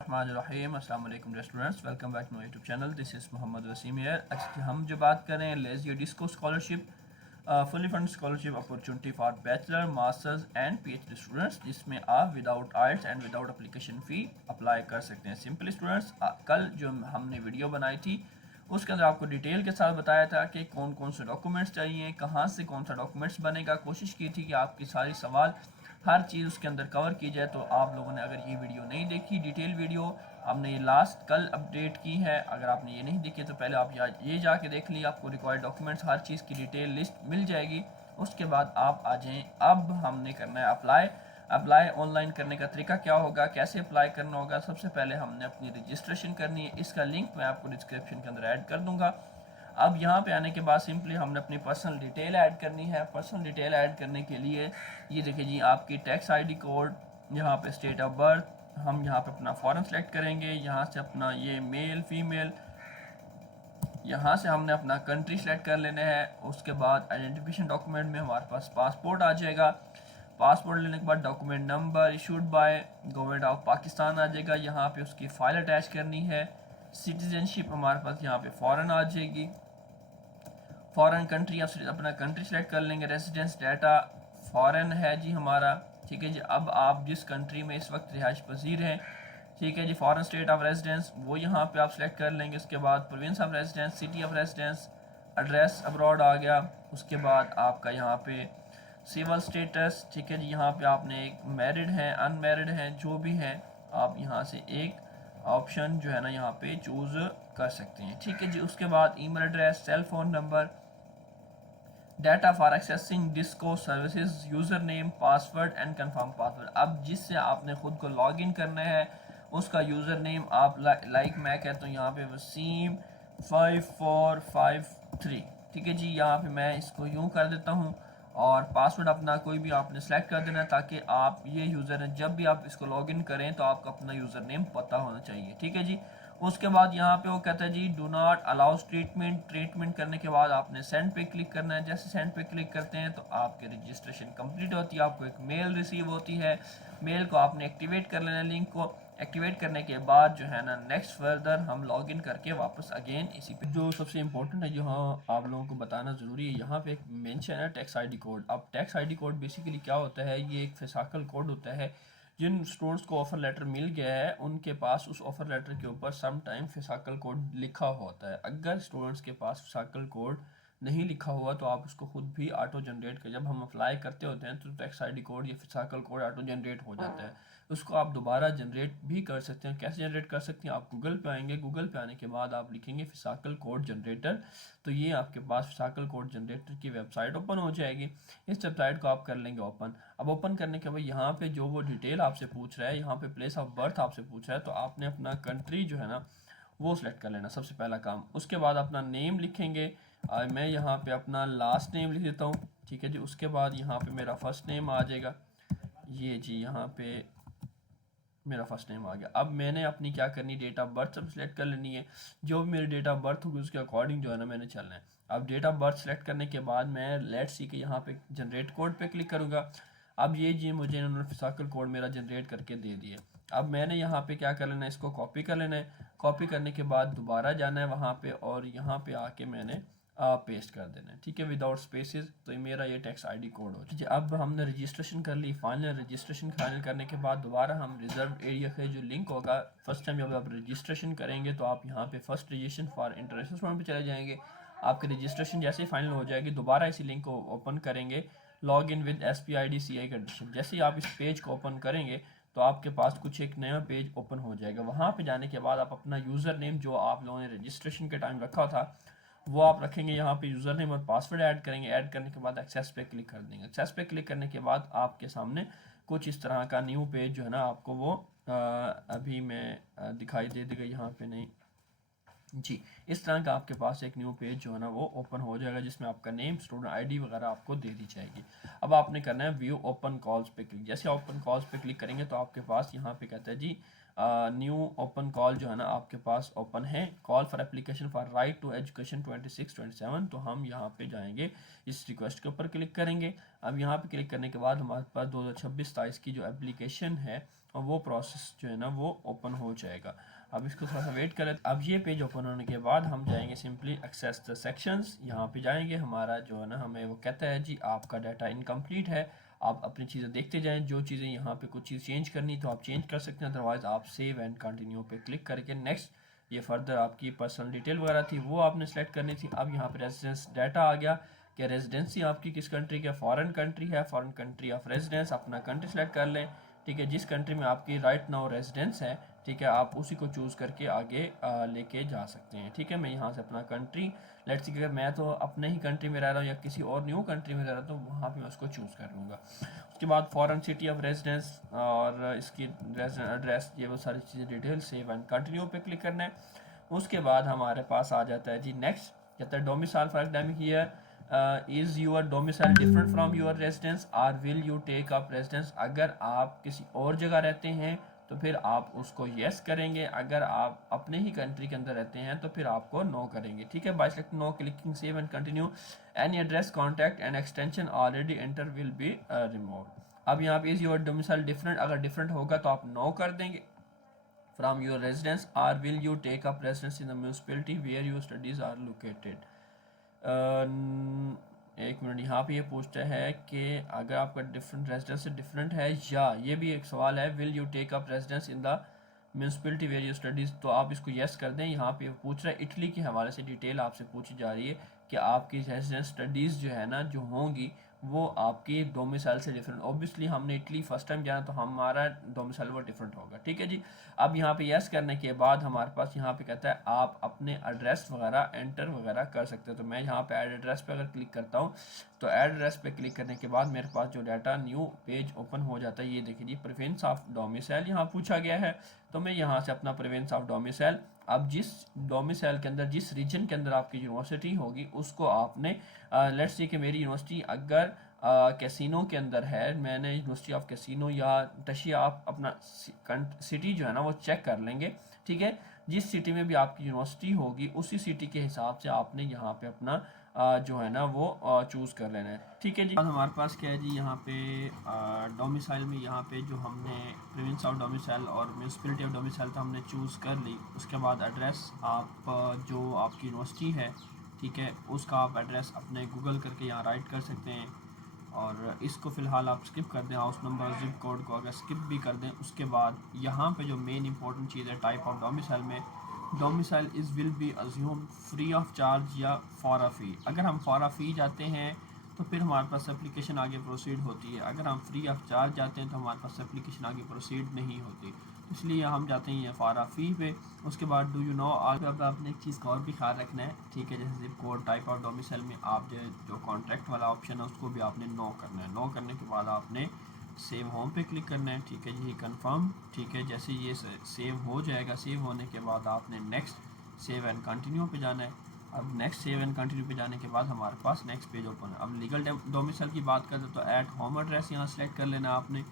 रहीम अस्सलाम वालेकुम students, welcome back to my YouTube channel. This is Mohammad Wasim here. आज हम जो बात करें Lazio DiSCo scholarship, fully fund scholarship opportunity for bachelor masters and PhD students, जिसमें आप without IELTS and without application fee apply कर सकते हैं। सिंपली स्टूडेंट्स, कल जो हमने वीडियो बनाई थी उसके अंदर आपको डिटेल के साथ बताया था कि कौन कौन से डॉक्यूमेंट्स चाहिए, कहाँ से कौन सा डॉक्यूमेंट्स बनेगा। कोशिश की थी कि आपकी सारी सवाल हर चीज़ उसके अंदर कवर की जाए। तो आप लोगों ने अगर ये वीडियो नहीं देखी, डिटेल वीडियो हमने ये लास्ट कल अपडेट की है, अगर आपने ये नहीं देखी तो पहले आप ये जाके देख ली, आपको रिक्वायर्ड डॉक्यूमेंट्स हर चीज़ की डिटेल लिस्ट मिल जाएगी। उसके बाद आप आ जाएँ। अब हमने करना है अप्लाई ऑनलाइन करने का तरीका क्या होगा, कैसे अप्लाई करना होगा। सबसे पहले हमने अपनी रजिस्ट्रेशन करनी है, इसका लिंक मैं आपको डिस्क्रिप्शन के अंदर ऐड कर दूंगा। अब यहाँ पे आने के बाद सिंपली हमने अपनी पर्सनल डिटेल ऐड करनी है। पर्सनल डिटेल ऐड करने के लिए ये देखिए जी, आपकी टैक्स आईडी कोड, यहाँ पे स्टेट ऑफ बर्थ, हम यहाँ पे अपना फॉरेन सेलेक्ट करेंगे, यहाँ से अपना ये मेल फीमेल, यहाँ से हमने अपना कंट्री सेलेक्ट कर लेना है। उसके बाद आइडेंटिफिकेशन डॉक्यूमेंट में हमारे पास पासपोर्ट आ जाएगा। पासपोर्ट लेने के बाद document number issued by government of Pakistan आ जाएगा, यहाँ पे उसकी फ़ाइल अटैच करनी है। सिटीजनशिप हमारे पास यहाँ पे फ़ॉरेन आ जाएगी। फॉरेन कंट्री अपना कंट्री सेलेक्ट कर लेंगे। रेजिडेंस डाटा फॉरेन है जी हमारा, ठीक है जी। अब आप जिस कंट्री में इस वक्त रिहाइश पजीर हैं, ठीक है जी, फॉरेन स्टेट ऑफ रेजिडेंस वो यहाँ पे आप सेलेक्ट कर लेंगे। उसके बाद province of residence, city of residence, address abroad आ गया। उसके बाद आपका यहाँ पे सिविल स्टेटस, ठीक है जी, यहाँ पे आपने एक मैरिड हैं अनमैरिड हैं जो भी हैं, आप यहाँ से एक ऑप्शन जो है ना यहाँ पे चूज़ कर सकते हैं, ठीक है जी। उसके बाद email address, cell phone number, data for accessing disco services, user name, password and confirm password. अब जिससे आपने ख़ुद को लॉग इन करना है उसका यूज़र नेम आप लाइक मैं कहता हूँ यहाँ पे वसीम 5453, ठीक है जी। यहाँ पे मैं इसको यूँ कर देता हूँ और पासवर्ड अपना कोई भी आपने सेलेक्ट कर देना है, ताकि आप ये यूज़र जब भी आप इसको लॉगिन करें तो आपका अपना यूज़र नेम पता होना चाहिए, ठीक है जी। उसके बाद यहाँ पे वो कहता है जी डू नॉट अलाउज ट्रीटमेंट करने के बाद आपने सेंड पे क्लिक करना है। जैसे सेंड पे क्लिक करते हैं तो आपकी रजिस्ट्रेशन कंप्लीट होती है, आपको एक मेल रिसीव होती है। मेल को आपने एक्टिवेट कर लेना है, लिंक को एक्टिवेट करने के बाद जो है ना नेक्स्ट फर्दर हम लॉगिन करके वापस अगेन इसी पे। जो सबसे इंपॉर्टेंट है जो हाँ आप लोगों को बताना ज़रूरी है, यहाँ पे एक मेंशन है टैक्स आईडी कोड। अब टैक्स आईडी कोड बेसिकली क्या होता है, ये एक फिसाकल कोड होता है। जिन स्टूडेंट्स को ऑफ़र लेटर मिल गया है उनके पास उस ऑफ़र लेटर के ऊपर सम टाइम फिसाकल कोड लिखा होता है। अगर स्टूडेंट्स के पास फिसाकल कोड नहीं लिखा हुआ तो आप उसको खुद भी ऑटो जनरेट कर, जब हम अप्लाई करते होते हैं तो टैक्स आईडी कोड या फिसाकल कोड ऑटो जनरेट हो जाता है। उसको आप दोबारा जनरेट भी कर सकते हैं। कैसे जनरेट कर सकते हैं, आप गूगल पे आएंगे, गूगल पे आने के बाद आप लिखेंगे फिसाकल कोड जनरेटर, तो ये आपके पास फिसाकल कोड जनरेटर की वेबसाइट ओपन हो जाएगी। इस वेबसाइट को आप कर लेंगे ओपन। अब ओपन करने के बाद यहाँ पे जो वो डिटेल आपसे पूछ रहा है, यहाँ पे प्लेस ऑफ बर्थ आपसे पूछ रहा है, तो आपने अपना कंट्री जो है ना वो सिलेक्ट कर लेना, सबसे पहला काम। उसके बाद अपना नेम लिखेंगे। मैं यहाँ पे अपना लास्ट नेम लिख देता हूँ, ठीक है जी। उसके बाद यहाँ पे मेरा फर्स्ट नेम आ जाएगा, ये जी यहाँ पे मेरा फर्स्ट नेम आ गया। अब मैंने अपनी क्या करनी, डेट ऑफ बर्थ सब सिलेक्ट कर लेनी है। जो भी मेरी डेट ऑफ बर्थ होगी उसके अकॉर्डिंग जो है ना मैंने चलना है। अब डेट ऑफ बर्थ सेलेक्ट करने के बाद मैं लेट्स सी के यहाँ पे जनरेट कोड पे क्लिक करूँगा। अब ये जी मुझे इन्होंने फिसाकल कोड मेरा जनरेट करके दे दिया। अब मैंने यहाँ पे क्या कर लेना है, इसको कॉपी कर लेना है। कॉपी करने के बाद दोबारा जाना है वहाँ पे और यहाँ पे आके मैंने पेस्ट कर देना है, ठीक है, विदाउट स्पेसेस। तो मेरा ये टैक्स आईडी कोड हो जाए। अब हमने रजिस्ट्रेशन कर ली। रजिस्ट्रेशन फाइनल करने के बाद दोबारा हम रिजर्व एरिया का जो लिंक होगा, फर्स्ट टाइम जब आप रजिस्ट्रेशन करेंगे तो आप यहाँ पे first registration for international student पे चले जाएंगे। आपकी रजिस्ट्रेशन जैसे ही फाइनल हो जाएगी दोबारा इसी लिंक को ओपन करेंगे, log in with SPID CI condition. जैसे ही आप इस पेज को ओपन करेंगे तो आपके पास कुछ एक नया पेज ओपन हो जाएगा। वहाँ पे जाने के बाद आप अपना यूज़र नेम जो आप लोगों ने रजिस्ट्रेशन के टाइम रखा था वो आप रखेंगे। यहाँ पे यूज़र नेम और पासवर्ड ऐड करेंगे। ऐड करने के बाद एक्सेस पे क्लिक कर देंगे। एक्सेस पे क्लिक करने के बाद आपके सामने कुछ इस तरह का न्यू पेज जो है ना आपको वो अभी मैं दिखाई दे देगा, यहाँ पे नहीं जी, इस तरह का आपके पास एक न्यू पेज जो है ना वो ओपन हो जाएगा, जिसमें आपका नेम, स्टूडेंट आईडी वगैरह आपको दे दी जाएगी। अब आपने करना है व्यू ओपन कॉल्स पे क्लिक। जैसे ओपन कॉल्स पे क्लिक करेंगे तो आपके पास यहाँ पे कहता है जी न्यू ओपन कॉल जो है ना आपके पास ओपन है, call for application for right to education 26-27। तो हम यहाँ पे जाएंगे, इस रिक्वेस्ट के ऊपर क्लिक करेंगे। अब यहाँ पे क्लिक करने के बाद हमारे पास 2026-27 की जो एप्लीकेशन है वो प्रोसेस जो है ना वो ओपन हो जाएगा। अब इसको थोड़ा सा वेट करें। अब ये पेज ओपन होने के बाद हम जाएंगे सिंपली एक्सेस द सेक्शंस, यहाँ पे जाएंगे। हमारा जो है ना हमें वो कहता है जी आपका डाटा इनकम्प्लीट है, आप अपनी चीज़ें देखते जाएं, जो चीज़ें यहाँ पे कुछ चीज़ चेंज करनी तो आप चेंज कर सकते हैं, अदरवाइज़ आप सेव एंड कंटिन्यू पे क्लिक करके नेक्स्ट, ये फर्दर आपकी पर्सनल डिटेल वगैरह थी वो आपने सेलेक्ट करनी थी। अब यहाँ पे रेजिडेंस डाटा आ गया कि रेजिडेंसी आपकी किस कंट्री की, फॉरेन कंट्री है, फॉरेन कंट्री ऑफ रेजिडेंस, अपना कंट्री सेलेक्ट कर लें। ठीक है, जिस कंट्री में आपकी राइट नाउ रेजिडेंस है, ठीक है, आप उसी को चूज़ करके आगे लेके जा सकते हैं। ठीक है, मैं यहाँ से अपना कंट्री, लेट्स सी अगर मैं तो अपने ही कंट्री में रह रहा हूँ या किसी और न्यू कंट्री में रह रहा हूँ तो वहाँ पे मैं उसको चूज़ कर लूँगा। उसके बाद फॉरेन सिटी ऑफ रेजिडेंस और इसकी एड्रेस, ये वो सारी चीज़ें डिटेल, सेव एंड कंटिन्यू पे क्लिक करना है। उसके बाद हमारे पास आ जाता है जी नेक्स्ट, कहता है domicile for academic year, is your domicile different from your residence or will you take up residence. अगर आप किसी और जगह रहते हैं तो फिर आप उसको येस करेंगे, अगर आप अपने ही कंट्री के अंदर रहते हैं तो फिर आपको नो करेंगे। ठीक है, by select no, clicking save and continue, any address contact and extension already enter will be remove. अब यहाँ पे इज़ योर डोमिसाइल डिफरेंट, अगर डिफरेंट होगा तो आप नो कर देंगे। From your residence or will you take up residence in the municipality where your studies are located. एक मिनट, यहाँ पे ये पूछता है कि अगर आपका डिफरेंट रेजिडेंस से डिफरेंट है, या ये भी एक सवाल है, will you take up residence in the municipality where you studies, तो आप इसको येस कर दें। यहाँ पे पूछ रहा है इटली के हवाले से डिटेल आपसे पूछी जा रही है कि आपकी रेजिडेंस स्टडीज़ जो है ना जो होंगी वो आपकी डोमिसाइल से डिफरेंट, ऑब्वियसली हमने इटली फर्स्ट टाइम जाना तो हमारा डोमिसाइल वो डिफरेंट होगा। ठीक है जी, अब यहाँ पे यस करने के बाद हमारे पास यहाँ पे कहता है आप अपने एड्रेस वगैरह एंटर वगैरह कर सकते हो। तो मैं यहाँ पे ऐड एड्रेस पे अगर क्लिक करता हूँ तो ऐड एड्रेस पे क्लिक करने के बाद मेरे पास जो डाटा न्यू पेज ओपन हो जाता है। ये देखिए जी, प्रेफरेंस ऑफ डोमिसाइल यहाँ पूछा गया है, तो मैं यहाँ से अपना प्रेफरेंस ऑफ डोमिसाइल, अब जिस डोमिसाइल के अंदर जिस रीजन के अंदर आपकी यूनिवर्सिटी होगी उसको आपने, लेट्स सी कि मेरी यूनिवर्सिटी अगर कैसीनो के अंदर है, मैंने यूनिवर्सिटी ऑफ कैसीनो या टशिया, आप अपना सिटी जो है ना वो चेक कर लेंगे। ठीक है, जिस सिटी में भी आपकी यूनिवर्सिटी होगी उसी सिटी के हिसाब से आपने यहाँ पे अपना जो है ना वो चूज़ कर लेना है। ठीक है जी, हमारे पास क्या है जी, यहाँ पे डोमिसाइल में यहाँ पे जो हमने प्रोविंस ऑफ डोमिसाइल और म्यूनसिपैलिटी ऑफ डोमिसाइल तो हमने चूज़ कर ली। उसके बाद एड्रेस आप जो आपकी यूनिवर्सिटी है, ठीक है, उसका आप एड्रेस अपने गूगल करके यहाँ राइट कर सकते हैं, और इसको फ़िलहाल आप स्किप कर दें, हाउस नंबर जिप कोड को अगर स्किप भी कर दें। उसके बाद यहाँ पे जो मेन इंपॉर्टेंट चीज़ है टाइप ऑफ डोमिसाइल में, domicile is will be assume free of charge या फॉर अ फ़ी। अगर हम फॉर अ फ़ी जाते हैं तो फिर हमारे पास एप्लीकेशन आगे प्रोसीड होती है, अगर हम फ्री ऑफ चार्ज जाते हैं तो हमारे पास एप्लीकेशन आगे प्रोसीड नहीं होती, इसलिए हम जाते हैं फॉर अ फ़ी पे। उसके बाद डू यू नो, अब आपने एक चीज़ का और भी ख्याल रखना है, ठीक है, जैसे zip code type of domicile में आप जो कॉन्ट्रैक्ट वाला ऑप्शन है उसको भी आपने नो करना है। नो करने के बाद आपने सेव होम पे क्लिक करना है। ठीक है जी, कंफर्म। ठीक है, जैसे ये सेव हो जाएगा, सेव होने के बाद आपने नेक्स्ट सेव एंड कंटिन्यू पे जाना है। अब नेक्स्ट सेव एंड कंटिन्यू पे जाने के बाद हमारे पास नेक्स्ट पेज ओपन है। अब लीगल डोमिसाइल की बात करते तो ऐट होम एड्रेस यहाँ सेलेक्ट कर लेना आपने,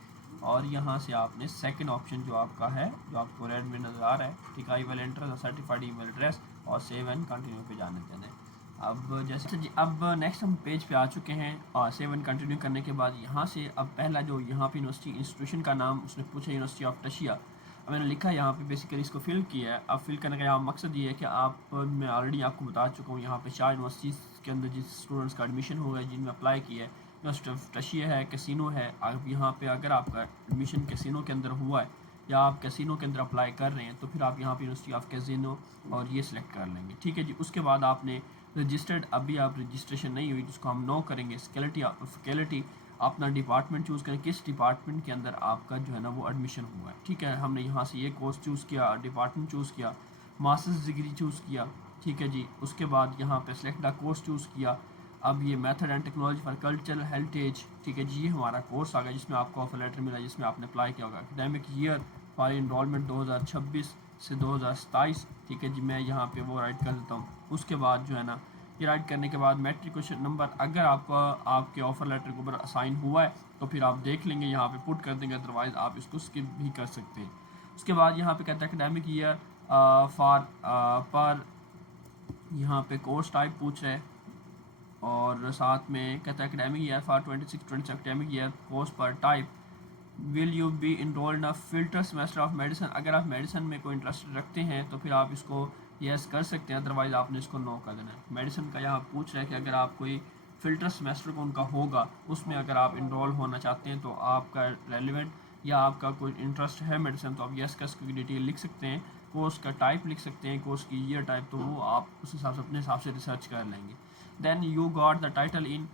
और यहाँ से आपने सेकंड ऑप्शन जो आपका है, जो आपको रेड में नज़र आ रहा है, ठीक है, I will enter the certified email address, और सेव एंड कंटिन्यू पे जाने देना है। अब जैसे जी, अब नेक्स्ट हम पेज पे आ चुके हैं, और सेव एंड कंटिन्यू करने के बाद यहाँ से अब पहला जो यहाँ पे यूनिवर्सिटी इंस्टीट्यूशन का नाम उसने पूछा, यूनिवर्सिटी ऑफ टशिया, अब मैंने लिखा है यहाँ पे, बेसिकली इसको फिल किया है। अब फिल करने का यहाँ मकसद ये है कि आप, मैं ऑलरेडी आपको बता चुका हूँ, यहाँ पे 4 यूनिवर्सिटीज़ के अंदर जिस स्टूडेंट्स का एडमिशन हुआ है, जिनमें अप्लाई किया है, यूनिवर्सिटी ऑफ टशिया है, कैसीनो है। अब यहाँ पे अगर आपका एडमिशन कैसीनो के अंदर हुआ है या आप कैसीनो के अंदर अप्लाई कर रहे हैं तो फिर आप यहाँ पे यूनिवर्सिटी ऑफ कैसीनो और ये सिलेक्ट कर लेंगे। ठीक है जी, उसके बाद आपने रजिस्टर्ड, अभी आप रजिस्ट्रेशन नहीं हुई जिसको हम नो करेंगे, फैकल्टी अपना डिपार्टमेंट चूज़ करें, किस डिपार्टमेंट के अंदर आपका जो है ना वो एडमिशन हुआ है। ठीक है, हमने यहाँ से ये कोर्स चूज़ किया, डिपार्टमेंट चूज़ किया, मास्टर्स डिग्री चूज़ किया। ठीक है जी, उसके बाद यहाँ पे सेलेक्ट द कोर्स चूज़ किया। अब ये method and technology for cultural heritage, ठीक है जी, ये हमारा कोर्स आ गया जिसमें आपको ऑफर लेटर मिला, जिसमें आपने अप्लाई किया होगा। एकेडमिक ईयर फॉर इनरोलमेंट 2026 से 2027। ठीक है जी, मैं यहाँ पे वो राइट कर देता हूँ। उसके बाद जो है ना, ये राइट करने के बाद मैट्रिकुलेशन नंबर, अगर आपका आपके ऑफ़र लेटर के ऊपर असाइन हुआ है तो फिर आप देख लेंगे, यहाँ पे पुट कर देंगे, अदरवाइज़ आप इसको स्किप भी कर सकते हैं। उसके बाद यहाँ पे कहता है एकेडमिक ईयर फॉर पर यहाँ पे कोर्स टाइप पूछ रहे हैं, और साथ में कहता है academic year for 26-27 academic year course पर type will you be enrolled in filter semester of medicine. अगर आप मेडिसिन में कोई इंटरेस्ट रखते हैं तो फिर आप इसको यस कर सकते हैं, अदरवाइज आपने इसको नो कर देना है। मेडिसिन का यहाँ पूछ रहे हैं कि अगर आप कोई फ़िल्टर सेमेस्टर को उनका होगा उसमें अगर आप इनरोल होना चाहते हैं तो आपका रेलिवेंट या आपका कोई इंटरेस्ट है मेडिसिन तो आप यस का इसकी डिटेल लिख सकते हैं, कोर्स का टाइप लिख सकते हैं, कोर्स की ईयर टाइप, तो वो आप उस हिसाब से अपने हिसाब से रिसर्च कर लेंगे। Then you got the title in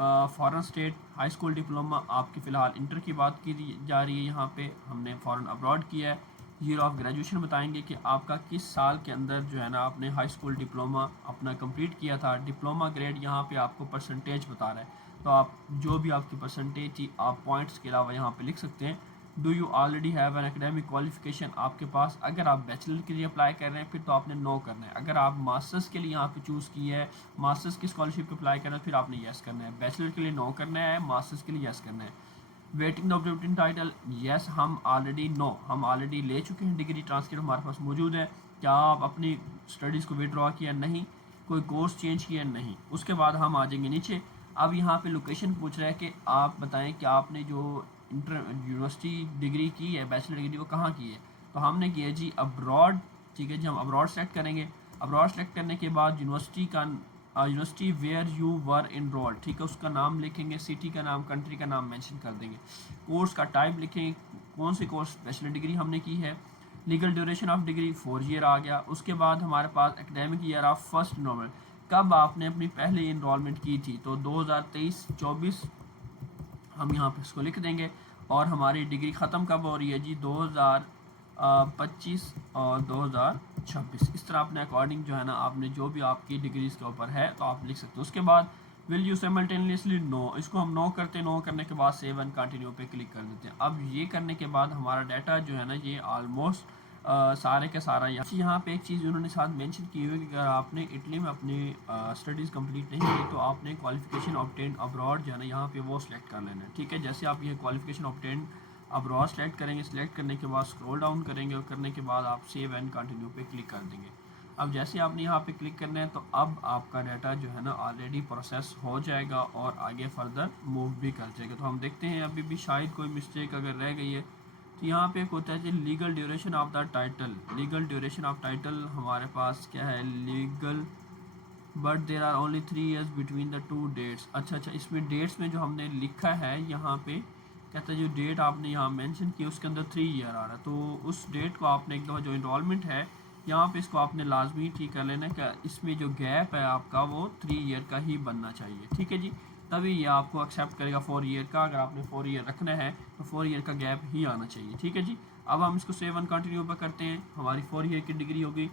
foreign state high school diploma. आपकी फ़िलहाल इंटर की बात की जा रही है, यहाँ पे हमने फॉरेन अब्रॉड किया है। ईयर ऑफ ग्रेजुएशन बताएंगे कि आपका किस साल के अंदर जो है ना आपने हाई स्कूल डिप्लोमा अपना कंप्लीट किया था। डिप्लोमा ग्रेड यहाँ पे आपको परसेंटेज बता रहा है, तो आप जो भी आपकी परसेंटेज थी आप पॉइंट्स के अलावा यहाँ पे लिख सकते हैं। Do you already have an academic qualification, आपके पास अगर आप बैचलर के लिए अप्लाई कर रहे हैं फिर तो आपने नो करना है। अगर आप मास्टर्स के लिए यहाँ पे चूज़ किया है, मास्टर्स की स्कॉलरशिप पे अप्लाई करना है, फिर आपने येस करना है। बैचलर के लिए नो करना है, मास्टर्स के लिए येस करना है। Waiting the objective title, yes हम ऑलरेडी ले चुके हैं, डिग्री ट्रांसक्रिप्ट हमारे पास मौजूद है। क्या आप अपनी स्टडीज़ को विड्रॉ किया? नहीं। कोई कोर्स चेंज किया? नहीं। उसके बाद हम आ जाएंगे नीचे। अब यहाँ पे लोकेशन पूछ रहा है कि आप बताएं कि आपने जो इंटर यूनिवर्सिटी डिग्री की है, बैचलर डिग्री, वो कहाँ की है। तो हमने की है जी अब्रॉड, ठीक है जी, हम अब्रॉड सेलेक्ट करेंगे। अब्रॉड सेलेक्ट करने के बाद university where you were enrolled, ठीक है, उसका नाम लिखेंगे, सिटी का नाम, कंट्री का नाम मेंशन कर देंगे। कोर्स का टाइप लिखेंगे, कौन सी कोर्स बैचलर डिग्री हमने की है। Legal duration of degree 4 year आ गया। उसके बाद हमारे पास academic year of first enrolment, कब आपने अपनी पहली इनरोलमेंट की थी, तो 2023-24 हम यहाँ पे इसको लिख देंगे। और हमारी डिग्री ख़त्म कब हो रही है जी, 2025 और 2026। इस तरह अपने अकॉर्डिंग जो है ना आपने जो भी आपकी डिग्रीज़ के ऊपर है तो आप लिख सकते हो। उसके बाद विल यू साइमल्टेनियसली नो, इसको हम नो करते हैं। नो करने के बाद सेव एंड कंटिन्यू पे क्लिक कर देते हैं। अब ये करने के बाद हमारा डाटा जो है ना ये ऑलमोस्ट सारे का सारा यहाँ पे एक चीज़ उन्होंने साथ मेंशन की हुई है कि अगर आपने इटली में अपनी स्टडीज़ कंप्लीट नहीं की तो आपने क्वालिफिकेशन ऑब्टेन अब्रॉड जो है ना यहाँ पे वो सिलेक्ट कर लेना है, ठीक है। जैसे आप ये क्वालिफिकेशन ऑब्टेन अब्रॉड सेलेक्ट करेंगे, सिलेक्ट करने के बाद स्क्रॉल डाउन करेंगे और करने के बाद आप सेव एंड कंटिन्यू पे क्लिक कर देंगे। अब जैसे आपने यहाँ पे क्लिक करना है तो अब आपका डाटा जो है ना ऑलरेडी प्रोसेस हो जाएगा और आगे फर्दर मूव भी कर जाएगा। तो हम देखते हैं अभी भी शायद कोई मिस्टेक अगर रह गई है तो यहाँ पे एक होता है जी legal duration of the title. Legal duration of title हमारे पास क्या है, legal but there are only 3 years between the two dates. अच्छा, इसमें डेट्स में जो हमने लिखा है यहाँ पे कहता है जो डेट आपने यहाँ मेंशन की उसके अंदर 3 ईयर आ रहा है, तो उस डेट को आपने एक दफ़ा जो इनरोलमेंट है यहाँ पे इसको आपने लाजमी ठीक कर लेना है कि इसमें जो गैप है आपका वो 3 ईयर का ही बनना चाहिए, ठीक है जी, तभी ये आपको एक्सेप्ट करेगा 4 ईयर का। अगर आपने 4 ईयर रखना है तो 4 ईयर का गैप ही आना चाहिए, ठीक है जी। अब हम इसको सेव एंड कंटिन्यू पर करते हैं, हमारी 4 ईयर की डिग्री हो गई।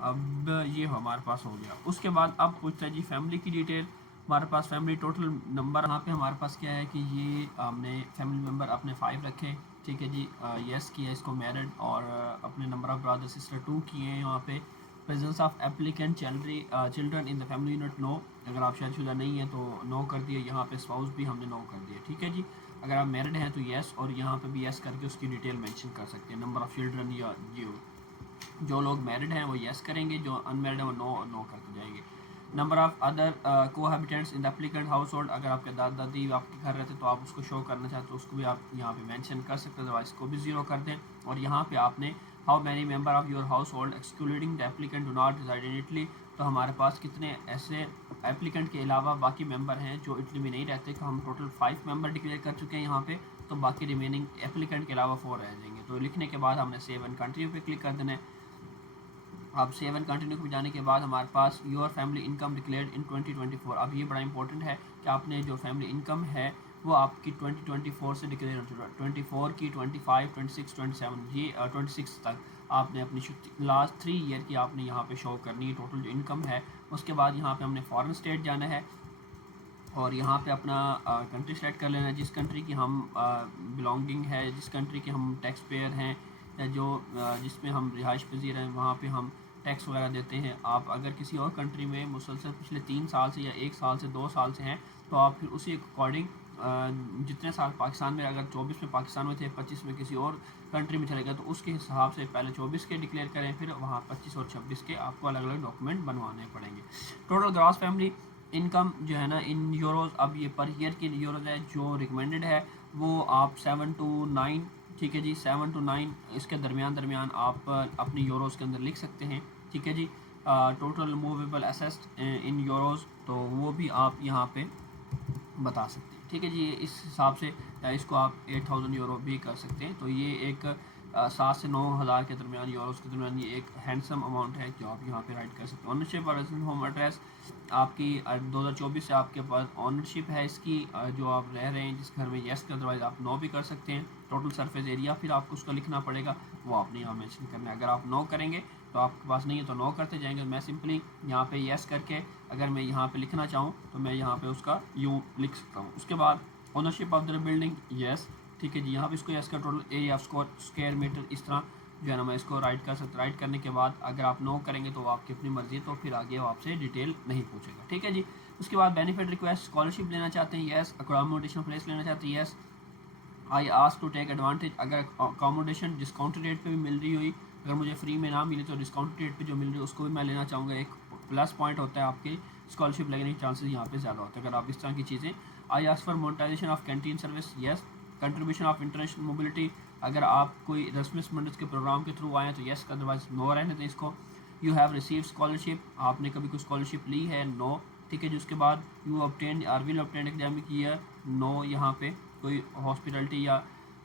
अब ये हमारे पास हो गया। उसके बाद अब पूछता है जी फैमिली की डिटेल। हमारे पास फैमिली टोटल नंबर यहाँ पे हमारे पास क्या है कि ये हमने फैमिली मेम्बर अपने 5 रखे, ठीक है जी। यस किया इसको मैरिड, और अपने नंबर ऑफ ब्रदर सिस्टर 2 किए हैं। यहाँ पे presence of applicant children in the family unit no, अगर आप शादीशुदा नहीं है तो नो कर दिए। यहाँ पे स्पाउस भी हमने नो कर दिया, ठीक है जी। अगर आप मैरिड हैं तो येस, और यहाँ पे भी येस करके उसकी डिटेल मेंशन कर सकते हैं। नंबर ऑफ चिल्ड्रन या जो लोग मैरिड हैं वो येस करेंगे, जो अनमैरिड हैं वो नो करके जाएंगे। Number of other cohabitants in the applicant household, अगर आपके दादा दादी आपके घर रहते तो आप उसको शो करना चाहते तो उसको भी आप यहाँ पे मेंशन कर सकते हैं, अदरवाइज इसको भी 0 कर दें। और यहाँ पे आपने how many member of your household excluding the applicant do not reside in Italy, तो हमारे पास कितने ऐसे एप्लीकेंट के अलावा बाकी मेंबर हैं जो इटली में नहीं रहते, तो हम टोटल 5 मेंबर डिक्लेयर कर चुके हैं यहाँ पे, तो बाकी रिमेनिंग एप्लीकेंट के अलावा 4 रह जाएंगे। तो लिखने के बाद हमने सेव एंड कंटिन्यू पे क्लिक कर देना है। अब सेव एंड कंटिन्यू पे जाने के बाद हमारे पास your family income declared in 2024। अब ये बड़ा इंपॉर्टेंट है कि आपने जो फैमिली इनकम है वो आपकी 2024 से डिक्लेयर हो चुका है। 24 की, 25, 26, 27, ये 26 तक आपने अपनी लास्ट 3 ईयर की आपने यहाँ पे शो करनी है टोटल जो इनकम है। उसके बाद यहाँ पे हमने फॉरेन स्टेट जाना है और यहाँ पे अपना कंट्री सेलेक्ट कर लेना है, जिस कंट्री की हम बिलोंगिंग है, जिस कंट्री के हम टैक्स पेयर हैं, या जो जिसमें हम रिहाइश पजीर हैं वहाँ पे हम टैक्स वगैरह देते हैं। आप अगर किसी और कंट्री में मुसलसल पिछले 3 साल से या 1 साल से 2 साल से हैं तो आप फिर उसी अकॉर्डिंग जितने साल पाकिस्तान में, अगर 24 में पाकिस्तान में थे, 25 में किसी और कंट्री में चले गए, तो उसके हिसाब से पहले 24 के डिक्लेयर करें, फिर वहाँ 25 और 26 के आपको अलग अलग डॉक्यूमेंट बनवाने पड़ेंगे। टोटल ग्रॉस फैमिली इनकम जो है ना इन यूरोज़, अब ये पर ईयर की यूरोज़ है, जो रिकमेंडेड है वो आप 7 to 9, ठीक है जी, 7 to 9 इसके दरमियान आप अपनी यूरोज़ के अंदर लिख सकते हैं, ठीक है जी। Total movable assets in euros, तो वो भी आप यहाँ पे बता सकते हैं, ठीक है जी। इस हिसाब से इसको आप 8000 यूरो भी कर सकते हैं। तो ये एक 7 से 9,000 के दरमियान, यूरोज़ के दरमियान ये एक हैंडसम अमाउंट है जो आप यहाँ पे राइट कर सकते हैं। ऑनरशिप और रेजिडेंट होम एड्रेस आपकी 2024 से आपके पास ऑनरशिप है इसकी, जो आप रह रहे हैं जिस घर में, येस के, अदरवाइज आप नो भी कर सकते हैं। टोटल सरफेस एरिया फिर आपको उसका लिखना पड़ेगा, वो आपने यहाँ मेंशन करना है। अगर आप नो करेंगे तो आपके पास नहीं है तो नो करते जाएंगे। मैं सिंपली यहाँ पे येस करके अगर मैं यहाँ पे लिखना चाहूँ तो मैं यहाँ पे उसका यूँ लिख सकता हूँ। उसके बाद ownership of the building, yes, ठीक है जी। यहाँ पे इसको येस का total area of square metre, इस तरह जो है ना मैं इसको राइट कर सकता। राइट करने के बाद अगर आप नो करेंगे तो आपकी अपनी मर्जी है, तो फिर आगे वो आपसे डिटेल नहीं पूछेगा, ठीक है जी। उसके बाद बेनिफिट रिक्वेस्ट, स्कॉलरशिप लेना चाहते हैं, येस। अकोमोडेशन प्लेस लेना चाहते हैं, yes. I ask to take advantage, अगर अकोमोडेशन डिस्काउंटेड रेट पे भी मिल रही हुई, अगर मुझे फ्री में ना मिले तो डिस्काउंटेड रेट पे जो मिल रही है उसको भी मैं लेना चाहूँगा। एक प्लस पॉइंट होता है, आपके स्कॉलरशिप लगने के चांसेस यहाँ पे ज़्यादा होते हैं अगर आप इस तरह की चीज़ें। I ask for monetisation of canteen service, yes. Contribution of international mobility, अगर आप कोई एरास्मस के प्रोग्राम के थ्रू आए हैं तो येस, अदरवाइज नो रहने दें इसको। यू हैव रिसीव स्कॉलरशिप, आपने कभी कोई स्कॉलरशिप ली है, नो, ठीक है जी। उसके बाद you obtain or will obtain academic year, no, यहाँ पे कोई हॉस्पिटलिटी या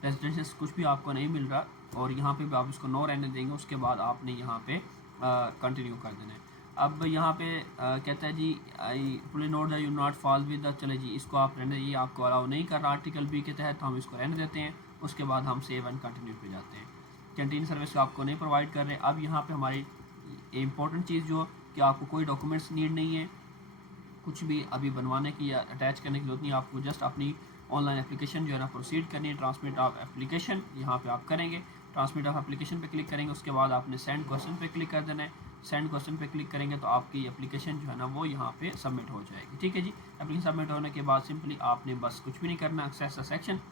रेजिडेंशियल कुछ भी आपको नहीं मिल रहा, और यहाँ पे भी आप इसको नो रहने देंगे। उसके बाद आपने यहाँ पे कंटिन्यू कर देना है। अब यहाँ पे कहता है जी I police note that you not fall with the, चले जी इसको आप रहने, ये आपको अलाउ नहीं कर रहा आर्टिकल बी के तहत, तो हम इसको रहने देते हैं। उसके बाद हम सेव एंड कंटिन्यू पे जाते हैं। कैंटीन सर्विस आपको नहीं प्रोवाइड कर रहे। अब यहाँ पे हमारी इंपॉर्टेंट चीज़ जो कि आपको कोई डॉक्यूमेंट्स नीड नहीं है कुछ भी अभी बनवाने की या अटैच करने की जरूरत नहीं, आपको जस्ट अपनी ऑनलाइन एप्लीकेशन जो है ना प्रोसीड करनी है। ट्रांसमिट ऑफ एप्लीकेशन यहाँ पे आप करेंगे, ट्रांसमिट ऑफ एप्लीकेशन पे क्लिक करेंगे। उसके बाद आपने सेंड क्वेश्चन पे क्लिक कर देना है। सेंड क्वेश्चन पे क्लिक करेंगे तो आपकी एप्लीकेशन जो है ना वो यहाँ पे सबमिट हो जाएगी, ठीक है जी। एप्लीकेशन सबमिट होने के बाद सिंपली आपने बस कुछ भी नहीं करना, एक्सेस द सेक्शन,